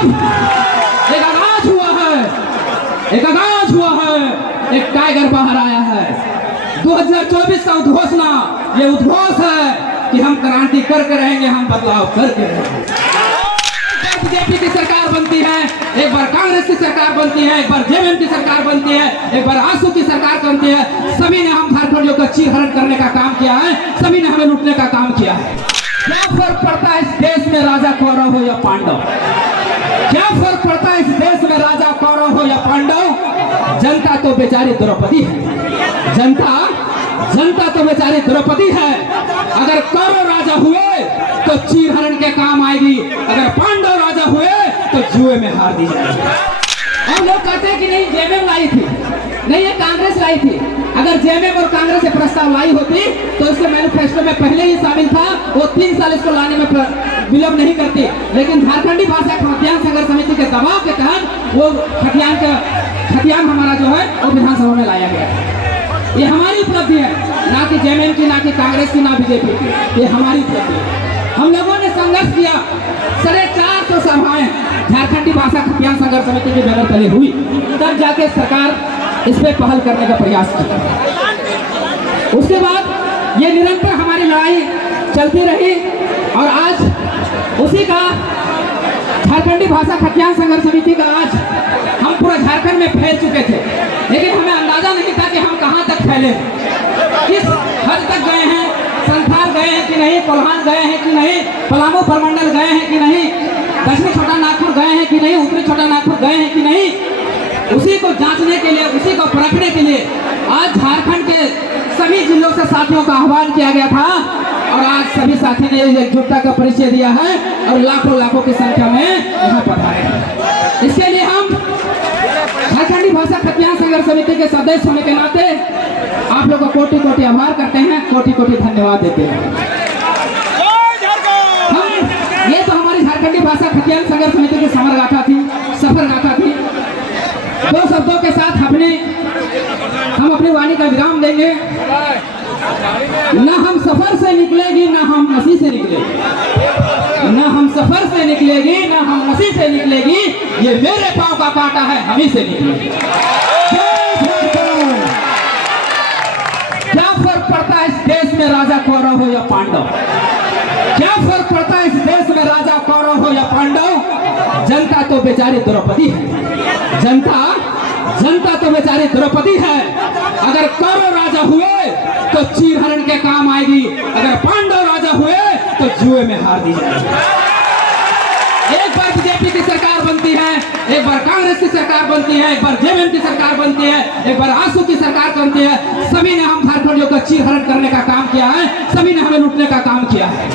एक आगाज हुआ है, एक आगाज हुआ है, एक टाइगर बाहर आया है। 2024 का उद्घोषणा ये उद्घोष है कि हम क्रांति करके रहेंगे, हम बदलाव करके रहेंगे। बीजेपी की सरकार बनती है, एक बार कांग्रेस की सरकार बनती है, एक बार जेएमएम की सरकार बनती है, एक बार आसू की सरकार बनती है, सभी ने हम झारखंडियों का चीरहरण करने का काम किया है, सभी ने हमें लूटने का काम किया है। क्या फर्क पड़ता है इस देश में राजा कौरव हो या पांडव? क्या फर्क पड़ता है इस देश में राजा कौरव हो या पांडव? जनता तो बेचारी द्रौपदी है, जनता तो बेचारी द्रौपदी है। अगर कौरव राजा हुए तो चीरहरण के काम आएगी, अगर पांडव राजा हुए तो जुए में हार दी जाएगी। और लोग कहते हैं कि नहीं जेएमएम लाई थी, नहीं ये कांग्रेस लाई थी। अगर जेएमएम और कांग्रेस ये प्रस्ताव लाई होती तो इसके मैनिफेस्टो में पहले ही शामिल था, वो 3 साल इसको लाने में विलंब नहीं करती। लेकिन झारखंडी भाषा खतियान संघर्ष समिति के दबाव के तहत वो खतियान हमारा जो है वो विधानसभा में लाया गया। ये हमारी उपलब्धि है, ना कि जेएमएम की, ना कि कांग्रेस की, ना बीजेपी की, ये हमारी उपलब्धि है। हम लोगों ने संघर्ष किया, 450 सभाएं झारखंडी भाषा खतियान संघर्ष समिति की बैनर तले हुई, तब जाके सरकार इस पे पहल करने का प्रयास की। उसके बाद ये निरंतर हमारी लड़ाई चलती रही और आज उसी का झारखंडी भाषा खतियान संघर्ष समिति का आज हम पूरा झारखंड में फैल चुके थे, लेकिन हमें अंदाजा नहीं था कि हम कहां तक फैले, किस हद तक गए हैं। संथाल गए हैं कि नहीं, कोल्हान गए हैं कि नहीं, पलामू प्रमंडल गए हैं कि नहीं, दक्षिणी छोटा नागपुर गए हैं कि नहीं, उत्तरी छोटा नागपुर गए हैं कि नहीं, उसी को जांचने के लिए, उसी को परखने के लिए आज झारखंड के सभी जिलों से साथियों का आह्वान किया गया था और आज सभी साथी ने एकजुटता का परिचय दिया है और लाखों की संख्या में यहाँ पधारे हैं। इसके लिए हम झारखंडी भाषा खतियान संघर्ष समिति के सदस्य होने के नाते आप लोगों को कोटि आभार करते हैं, कोटि धन्यवाद देते हैं। हम ये तो हमारी झारखंडी भाषा खतियान संघर्ष समिति की सफर गाथा थी। 2 शब्दों के साथ हम अपनी वाणी का विराम देंगे। न हम सफर से निकलेगी, न हम नसी से निकलेगी, न हम सफर से निकलेगी, न हम नसी से निकलेगी, ये मेरे पांव का कांटा है, हम ही से निकलेगी। क्या फर्क पड़ता है इस देश में राजा कौरव हो या पांडव? क्या फर्क पड़ता है इस देश में राजा कौरव हो या पांडव? जनता तो बेचारी द्रौपदी है, जनता तो बेचारी द्रौपदी है। अगर कौरव राजा हुए तो चीरहरण के काम आएगी, अगर पांडव राजा हुए तो जुए में हार दी जाएगी। एक बार बीजेपी की सरकार बनती है, एक बार कांग्रेस की सरकार बनती है, एक बार जेएमएम की सरकार बनती है, एक बार आसू की सरकार बनती है, सभी ने हम झारखंडियों का चीरहरण करने का काम किया है, सभी ने हमें लूटने का काम किया है।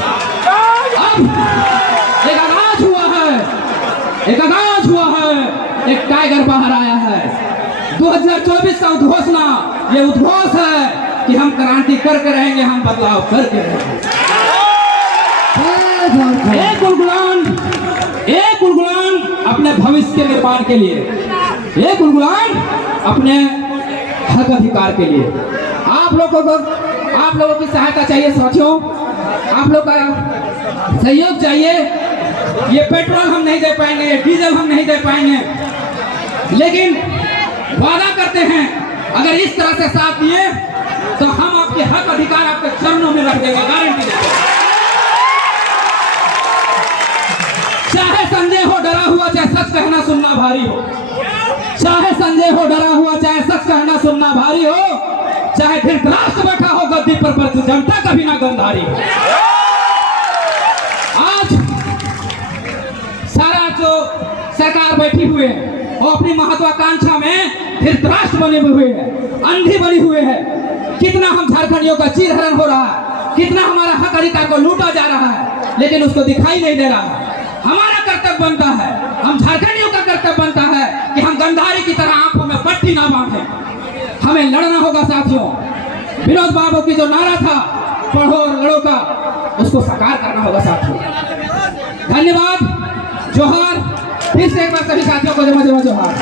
अब एक आगाज हुआ है, एक टाइगर बाहर आया है। 2024 का उद्घोषणा ये उद्घोष है कि हम क्रांति करके रहेंगे, हम बदलाव करके रहेंगे। एक गुलगुलान अपने भविष्य के निर्माण के लिए, एक गुलगुलान अपने हक अधिकार के लिए। आप लोगों की सहायता चाहिए साथियों, आप लोग का सहयोग चाहिए। ये पेट्रोल हम नहीं दे पाएंगे, ये डीजल हम नहीं दे पाएंगे, लेकिन वादा करते हैं अगर इस तरह से साथ दिए तो हम आपके हक अधिकार आपके चरणों में रख देंगे, गारंटी देंगे। चाहे संजय हो डरा हुआ, चाहे सच कहना सुनना भारी हो, चाहे संजय हो डरा हुआ, चाहे सच कहना सुनना भारी हो, चाहे धृतराष्ट्र बैठा हो गद्दी पर जनता कभी ना गंधारी हो। आज सारा जो सरकार बैठी हुई है वो अपनी महत्वाकांक्षा में धृतराष्ट्र बने हुए हैं, अंधी बनी हुए है। कितना हम झारखंडियों का चीरहरण हो रहा है, कितना हमारा हक अधिकार को लूटा जा रहा है, लेकिन उसको दिखाई नहीं दे रहा है। हमारा कर्तव्य बनता है, हम झारखंडियों का कर्तव्य बनता है कि हम गंधारी की तरह आंखों में पट्टी ना बांधे। हमें लड़ना होगा साथियों। विनोद बाबू की जो नारा था पढ़ो और लड़ो का, उसको साकार करना होगा साथियों। धन्यवाद, जोहार। फिर से एक बार सभी साथियों को जमा जोहार।